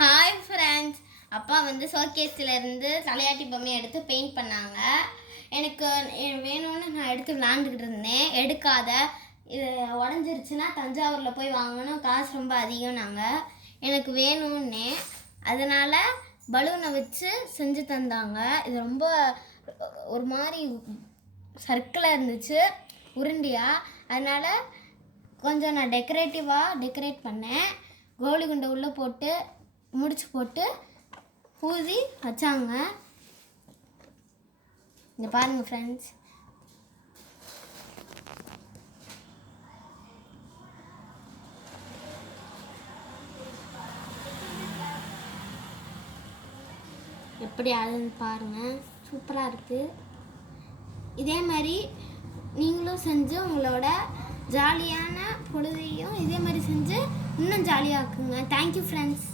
Hi friends அப்பா வந்து ஷோகேஸில் இருந்து தலையாட்டி பொம்மையை எடுத்து பெயிண்ட் பண்ணாங்க. எனக்கு வேணும்னு நான் எடுத்து விளாண்டுக்கிட்டு இருந்தேன். எடுக்காத இது உடஞ்சிருச்சுன்னா தஞ்சாவூரில் போய் வாங்கணும். காசு ரொம்ப அதிகம் நாங்கள் எனக்கு வேணும்னே. அதனால் பலூனை வச்சு செஞ்சு தந்தாங்க. இது ரொம்ப ஒரு மாதிரி சர்க்கிளாக இருந்துச்சு உருண்டியாக அதனால் கொஞ்சம் நான் டெக்கரேட்டிவாக டெக்கரேட் பண்ணேன். கோலி குண்டை உள்ளே போட்டு முடிச்சு போட்டு பூசி வச்சாங்க. இந்த பாருங்க ஃப்ரெண்ட்ஸ் எப்படி ஆகுதுன்னு பாருங்கள் சூப்பராக இருக்குது இதே மாதிரி நீங்களும் செஞ்சு உங்களோட ஜாலியான பொழுதையும் இதே மாதிரி செஞ்சு இன்னும் ஜாலியாக இருக்குங்க. Thank you friends